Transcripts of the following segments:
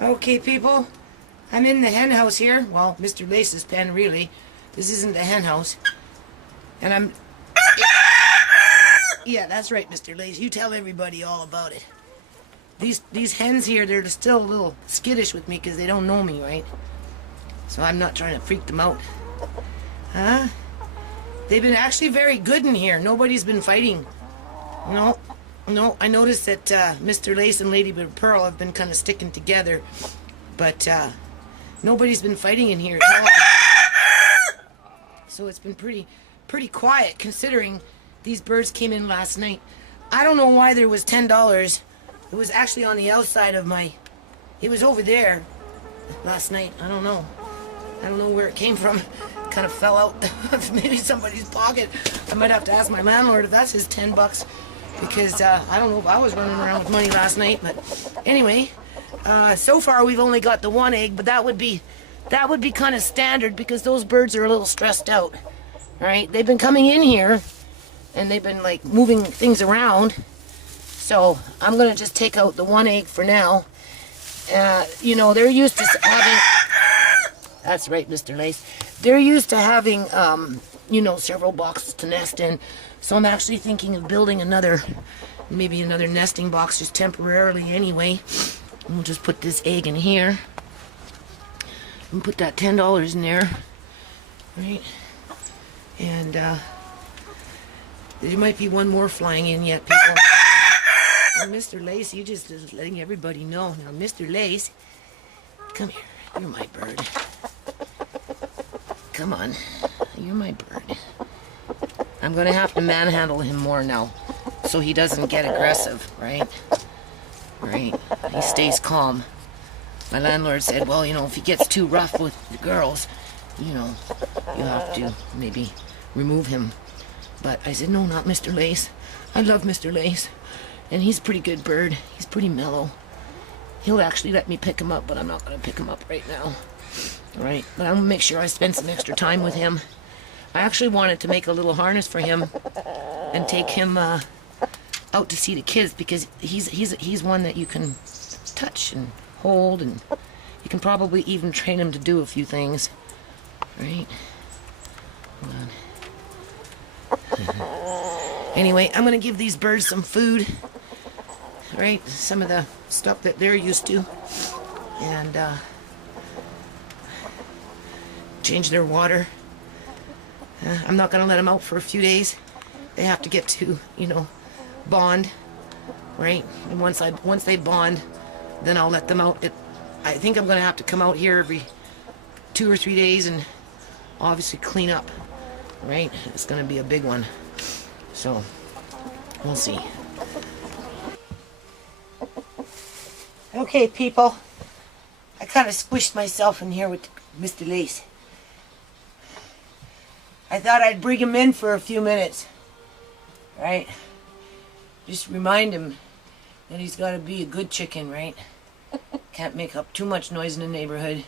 Okay, people, I'm in the hen house here. Well, Mr. Lace's pen, really. This isn't the hen house. And I'm... Yeah, that's right, Mr. Lace. You tell everybody all about it. These hens here, they're still a little skittish with me because they don't know me, right? So I'm not trying to freak them out. Huh? They've been actually very good in here. Nobody's been fighting. No, I noticed that Mr. Lace and Lady Pearl have been kind of sticking together, but nobody's been fighting in here at all. So it's been pretty quiet considering these birds came in last night. I don't know why there was $10. It was actually on the outside of my... It was over there last night. I don't know. I don't know where it came from. It kind of fell out of maybe somebody's pocket. I might have to ask my landlord if that's his $10. Because I don't know if I was running around with money last night, but anyway, so far we've only got the one egg, but that would be kind of standard because those birds are a little stressed out. All right, they've been coming in here and they've been like moving things around, so I'm gonna just take out the one egg for now. You know, they're used to having... That's right, Mr. Lace. They're used to having you know, several boxes to nest in. So I'm actually thinking of building maybe another nesting box just temporarily anyway. We'll just put this egg in here. And put that $10 in there. Right? And there might be one more flying in yet, people. Well, Mr. Lace, you just letting everybody know. Now, Mr. Lace, come here. You're my bird. Come on. You're my bird. I'm going to have to manhandle him more now so he doesn't get aggressive, right? Right? He stays calm. My landlord said, well, you know, if he gets too rough with the girls, you know, you have to maybe remove him. But I said, no, not Mr. Lace. I love Mr. Lace. And he's a pretty good bird. He's pretty mellow. He'll actually let me pick him up, but I'm not going to pick him up right now. Right? But I'm going to make sure I spend some extra time with him. I actually wanted to make a little harness for him and take him out to see the kids because he's one that you can touch and hold, and you can probably even train him to do a few things. Right? Hold on. Anyway, I'm going to give these birds some food. Right? Some of the stuff that they're used to. And change their water. I'm not going to let them out for a few days. They have to get to, you know, bond, right? And once they bond, then I'll let them out. I think I'm going to have to come out here every 2 or 3 days and obviously clean up, right? It's going to be a big one. So, we'll see. Okay, people. I kind of squished myself in here with Mr. Lace. I thought I'd bring him in for a few minutes, right? Just remind him that he's got to be a good chicken, right? Can't make up too much noise in the neighborhood,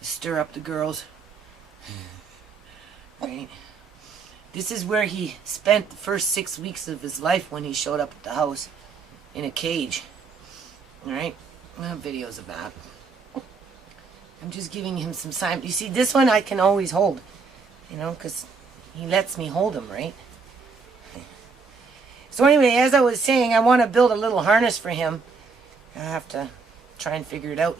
stir up the girls, right? This is where he spent the first 6 weeks of his life when he showed up at the house in a cage, all right? I have videos of that. I'm just giving him some time. You see, this one I can always hold. You know, because he lets me hold him, right? So anyway, as I was saying, I want to build a little harness for him. I have to try and figure it out.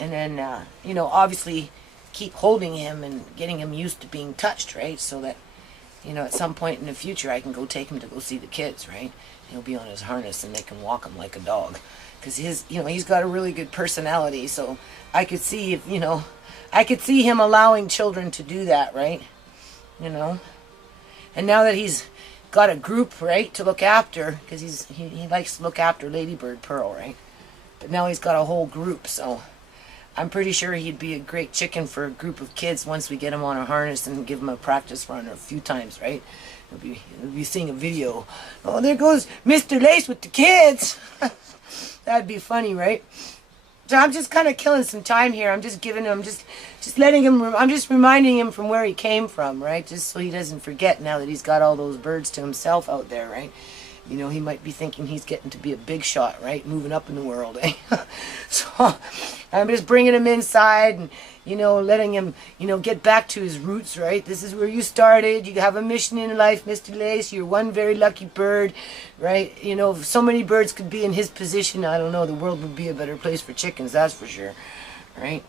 And then, you know, obviously keep holding him and getting him used to being touched, right? So that, you know, at some point in the future, I can go take him to go see the kids, right? He'll be on his harness and they can walk him like a dog. Because you know, he's got a really good personality. So I could see if, you know, I could see him allowing children to do that, right? You know? And now that he's got a group, right, to look after, because he likes to look after Ladybird Pearl, right? But now he's got a whole group, so I'm pretty sure he'd be a great chicken for a group of kids once we get him on a harness and give him a practice run a few times, right? We'll be seeing a video. Oh, there goes Mr. Lace with the kids. That'd be funny, right? So I'm just kind of killing some time here. I'm just giving him, just letting him, I'm just reminding him from where he came from, right? Just so he doesn't forget now that he's got all those birds to himself out there, right? You know, he might be thinking he's getting to be a big shot, right? Moving up in the world, eh? So I'm just bringing him inside and, letting him, get back to his roots, right? This is where you started. You have a mission in life, Mr. Lace. You're one very lucky bird, right? If so many birds could be in his position, I don't know, the world would be a better place for chickens, that's for sure, right?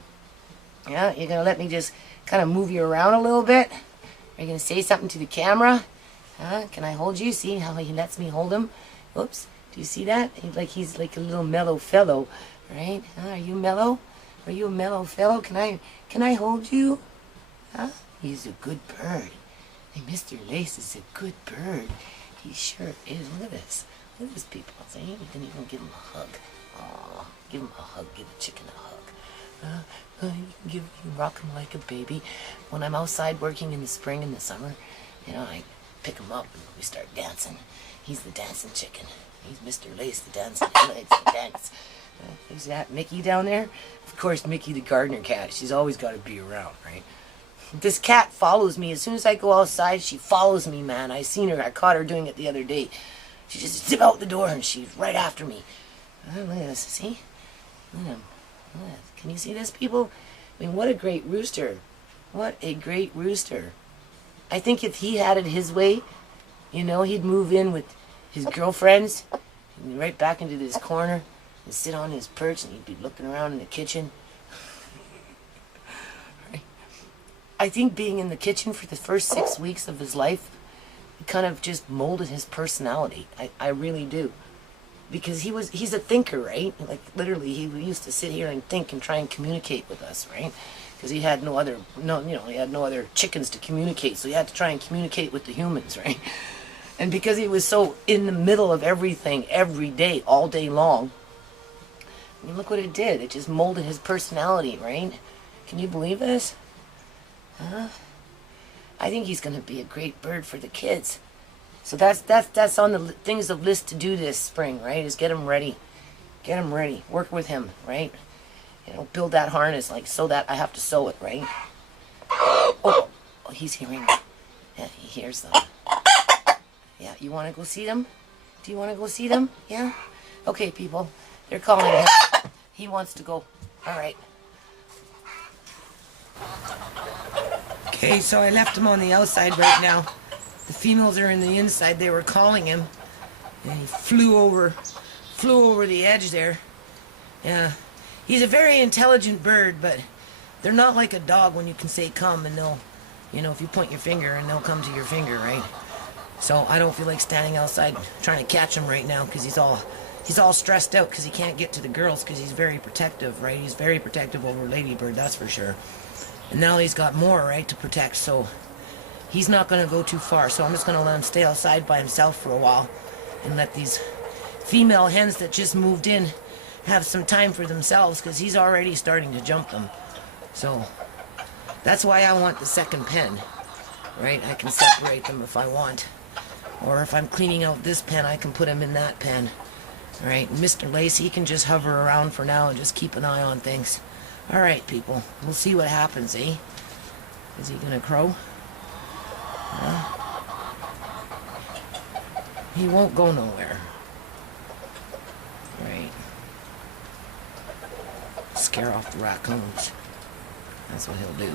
Yeah, you're going to let me just kind of move you around a little bit? Are you going to say something to the camera? Can I hold you? See how he lets me hold him? Oops. Do you see that? He's like a little mellow fellow, right? Are you mellow? Are you a mellow fellow? Can I hold you? He's a good bird. Hey, Mr. Lace is a good bird. He sure is. Look at this. Look at this, people. See? You can even give him a hug. Aw, give him a hug. Give the chicken a hug. You rock him like a baby. When I'm outside working in the spring and the summer, I pick him up and we start dancing. He's the dancing chicken. He's Mr. Lace, the dancing. He likes to dance. Who's that? Mickey down there? Of course, Mickey the gardener cat. She's always got to be around, right? This cat follows me. As soon as I go outside, she follows me, man. I seen her. I caught her doing it the other day. She just zip out the door and she's right after me. Look at this. See? Look at him. Can you see this, people? I mean, what a great rooster. What a great rooster. I think if he had it his way, he'd move in with his girlfriends, he'd be right back into this corner and sit on his perch and he'd be looking around in the kitchen. Right? I think being in the kitchen for the first 6 weeks of his life kind of just molded his personality. I really do. Because he's a thinker, right? Like literally he used to sit here and think and try and communicate with us, right? Because he had no other chickens to communicate, so he had to try and communicate with the humans, right? And because he was so in the middle of everything every day, all day long, I mean, look what it did. It just molded his personality, right? Can you believe this? I think he's going to be a great bird for the kids. So that's on the things of list to do this spring, right? Is get him ready. Get him ready. Work with him, right? Build that harness, so that I have to sew it, right? Oh, he's hearing me. Yeah, he hears them. Yeah, you want to go see them? Do you want to go see them? Yeah? Okay, people. They're calling him. He wants to go. All right. Okay, so I left him on the outside right now. The females are in the inside. They were calling him. And he flew over the edge there. Yeah. He's a very intelligent bird, but they're not like a dog when you can say come and they'll, if you point your finger and they'll come to your finger, right? So I don't feel like standing outside trying to catch him right now because he's all stressed out because he can't get to the girls because he's very protective, right? He's very protective over Ladybird, that's for sure. And now he's got more, right, to protect, so he's not going to go too far. So I'm just going to let him stay outside by himself for a while and let these female hens that just moved in have some time for themselves because he's already starting to jump them. So that's why I want the second pen, right? I can separate them if I want. Or if I'm cleaning out this pen, I can put him in that pen. All right, Mr. Lace, he can just hover around for now and just keep an eye on things. All right, people, we'll see what happens, eh? Is he gonna crow? He won't go nowhere. Right. Scare off the raccoons. That's what he'll do.